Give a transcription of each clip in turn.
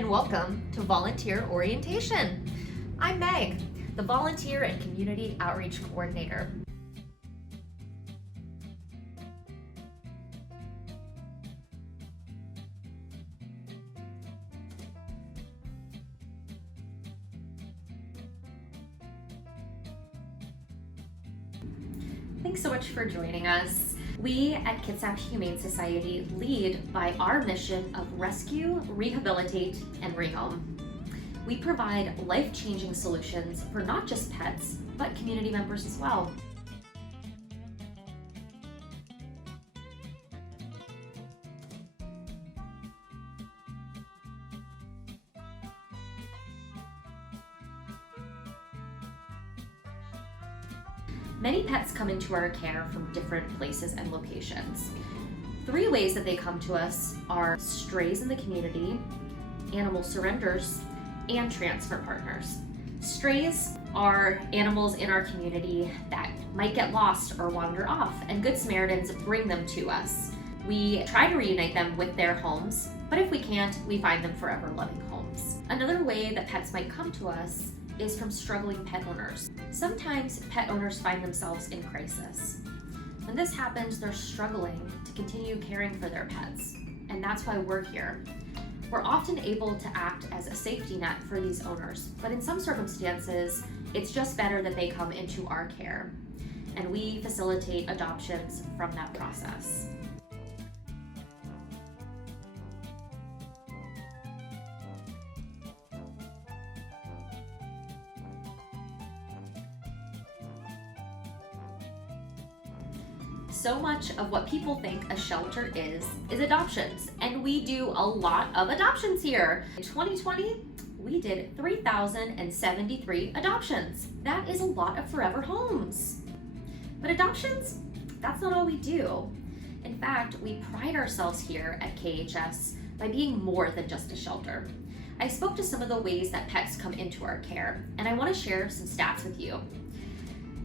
and welcome to Volunteer Orientation. I'm Meg, the Volunteer and Community Outreach Coordinator. Thanks so much for joining us. We at Kitsap Humane Society lead by our mission of rescue, rehabilitate, and rehome. We provide life-changing solutions for not just pets, but community members as well. Many pets come into our care from different places and locations. 3 ways that they come to us are strays in the community, animal surrenders, and transfer partners. Strays are animals in our community that might get lost or wander off, and Good Samaritans bring them to us. We try to reunite them with their homes, but if we can't, we find them forever loving homes. Another way that pets might come to us is from struggling pet owners. Sometimes pet owners find themselves in crisis. When this happens, they're struggling to continue caring for their pets, and that's why we're here. We're often able to act as a safety net for these owners, but in some circumstances, it's just better that they come into our care, and we facilitate adoptions from that process. So much of what people think a shelter is adoptions, and we do a lot of adoptions here. In 2020, we did 3,073 adoptions. That is a lot of forever homes. But adoptions, that's not all we do. In fact, we pride ourselves here at KHS by being more than just a shelter. I spoke to some of the ways that pets come into our care, and I want to share some stats with you.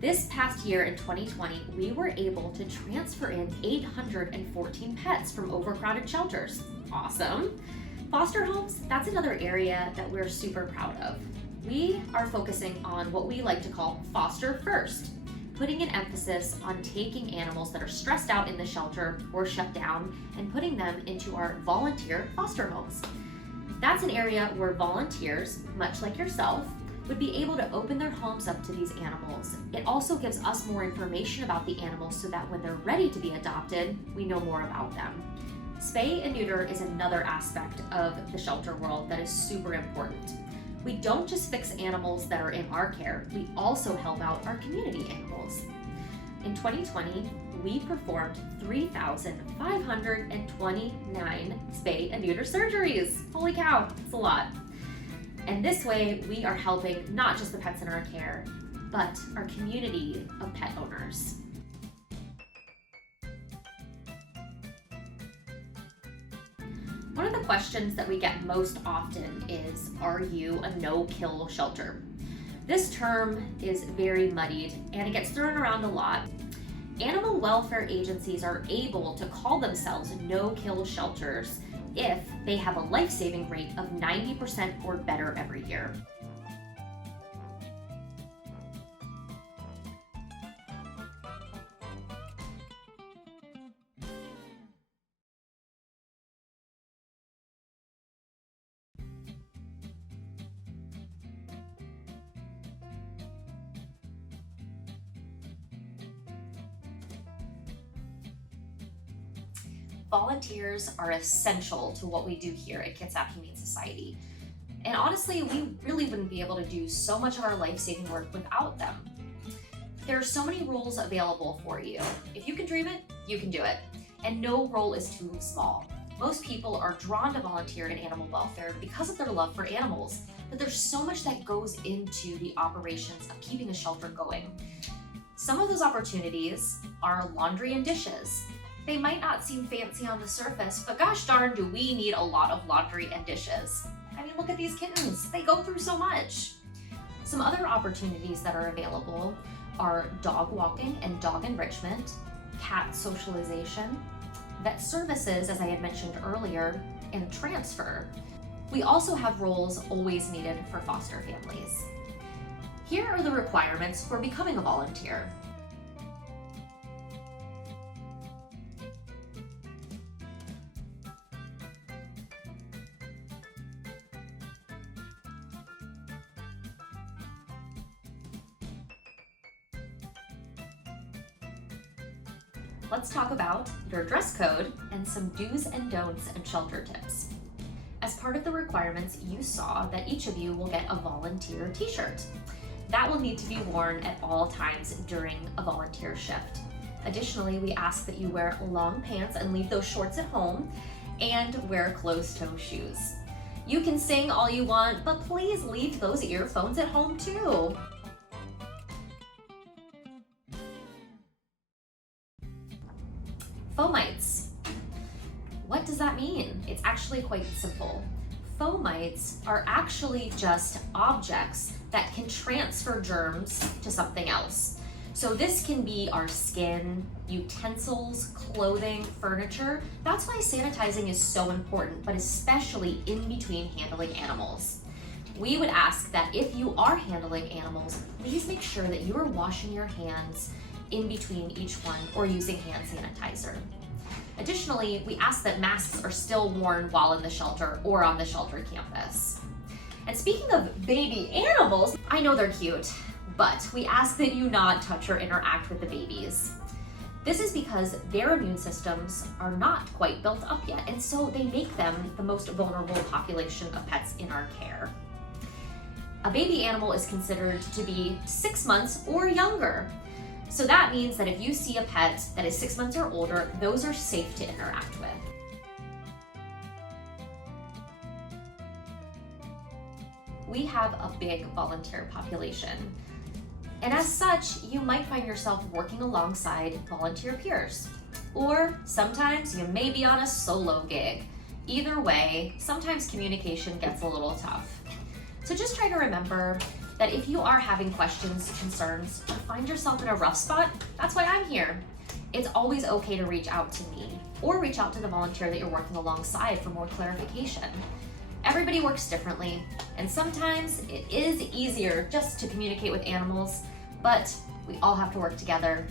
This past year in 2020, we were able to transfer in 814 pets from overcrowded shelters. Awesome. Foster homes, that's another area that we're super proud of. We are focusing on what we like to call foster first, putting an emphasis on taking animals that are stressed out in the shelter or shut down and putting them into our volunteer foster homes. That's an area where volunteers, much like yourself, would be able to open their homes up to these animals. It also gives us more information about the animals so that when they're ready to be adopted, we know more about them. Spay and neuter is another aspect of the shelter world that is super important. We don't just fix animals that are in our care, we also help out our community animals. In 2020, we performed 3,529 spay and neuter surgeries. Holy cow, it's a lot. And this way, we are helping not just the pets in our care, but our community of pet owners. One of the questions that we get most often is, are you a no-kill shelter? This term is very muddied and it gets thrown around a lot. Animal welfare agencies are able to call themselves no-kill shelters if they have a life-saving rate of 90% or better every year. Volunteers are essential to what we do here at Kitsap Humane Society. And honestly, we really wouldn't be able to do so much of our life-saving work without them. There are so many roles available for you. If you can dream it, you can do it. And no role is too small. Most people are drawn to volunteer in animal welfare because of their love for animals, but there's so much that goes into the operations of keeping a shelter going. Some of those opportunities are laundry and dishes. They might not seem fancy on the surface, but gosh darn do we need a lot of laundry and dishes. I mean, look at these kittens. They go through so much. Some other opportunities that are available are dog walking and dog enrichment, cat socialization, vet services, as I had mentioned earlier, and transfer. We also have roles always needed for foster families. Here are the requirements for becoming a volunteer. Let's talk about your dress code and some do's and don'ts and shelter tips. As part of the requirements, you saw that each of you will get a volunteer t-shirt. That will need to be worn at all times during a volunteer shift. Additionally, we ask that you wear long pants and leave those shorts at home, and wear closed-toe shoes. You can sing all you want, but please leave those earphones at home too. Fomites. What does that mean? It's actually quite simple. Fomites are actually just objects that can transfer germs to something else. So this can be our skin, utensils, clothing, furniture. That's why sanitizing is so important, but especially in between handling animals. We would ask that if you are handling animals, please make sure that you are washing your hands in between each one or using hand sanitizer. Additionally, we ask that masks are still worn while in the shelter or on the shelter campus. And speaking of baby animals, I know they're cute, but we ask that you not touch or interact with the babies. This is because their immune systems are not quite built up yet, and so they make them the most vulnerable population of pets in our care. A baby animal is considered to be 6 months or younger. So that means that if you see a pet that is 6 months or older, those are safe to interact with. We have a big volunteer population. And as such, you might find yourself working alongside volunteer peers. Or sometimes you may be on a solo gig. Either way, sometimes communication gets a little tough. So just try to remember that if you are having questions, concerns, or find yourself in a rough spot, that's why I'm here. It's always okay to reach out to me or reach out to the volunteer that you're working alongside for more clarification. Everybody works differently, and sometimes it is easier just to communicate with animals, but we all have to work together.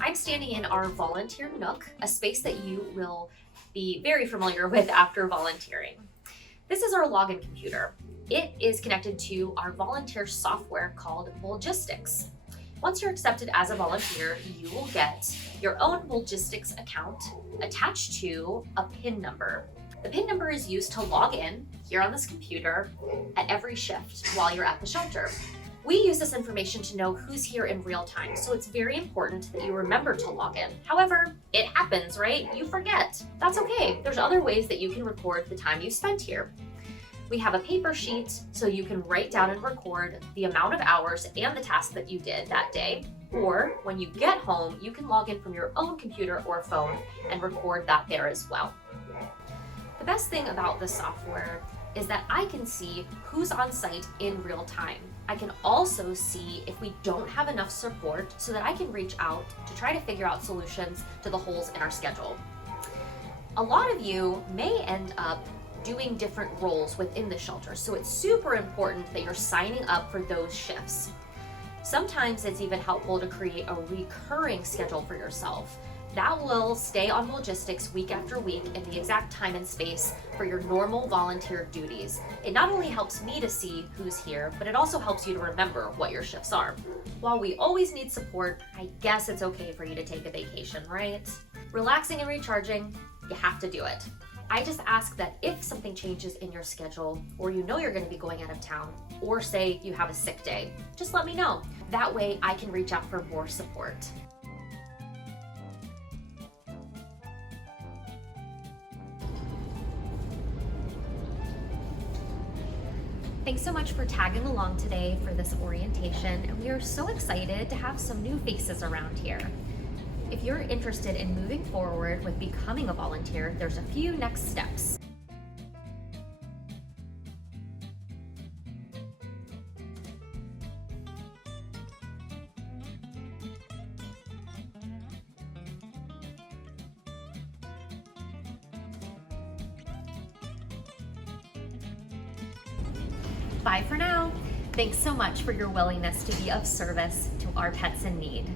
I'm standing in our volunteer nook, a space that you will be very familiar with after volunteering. This is our login computer. It is connected to our volunteer software called Logistics. Once you're accepted as a volunteer, you will get your own Logistics account attached to a PIN number. The PIN number is used to log in here on this computer at every shift while you're at the shelter. We use this information to know who's here in real time, so it's very important that you remember to log in. However, it happens, right? You forget. That's okay. There's other ways that you can record the time you spent here. We have a paper sheet so you can write down and record the amount of hours and the task that you did that day. Or when you get home, you can log in from your own computer or phone and record that there as well. The best thing about this software is that I can see who's on site in real time. I can also see if we don't have enough support so that I can reach out to try to figure out solutions to the holes in our schedule. A lot of you may end up doing different roles within the shelter, so it's super important that you're signing up for those shifts. Sometimes it's even helpful to create a recurring schedule for yourself. That will stay on Logistics week after week in the exact time and space for your normal volunteer duties. It not only helps me to see who's here, but it also helps you to remember what your shifts are. While we always need support, I guess it's okay for you to take a vacation, right? Relaxing and recharging, you have to do it. I just ask that if something changes in your schedule, or you know you're going to be going out of town, or say you have a sick day, just let me know. That way I can reach out for more support. Thanks so much for tagging along today for this orientation, and we are so excited to have some new faces around here. If you're interested in moving forward with becoming a volunteer, there's a few next steps. Bye for now. Thanks so much for your willingness to be of service to our pets in need.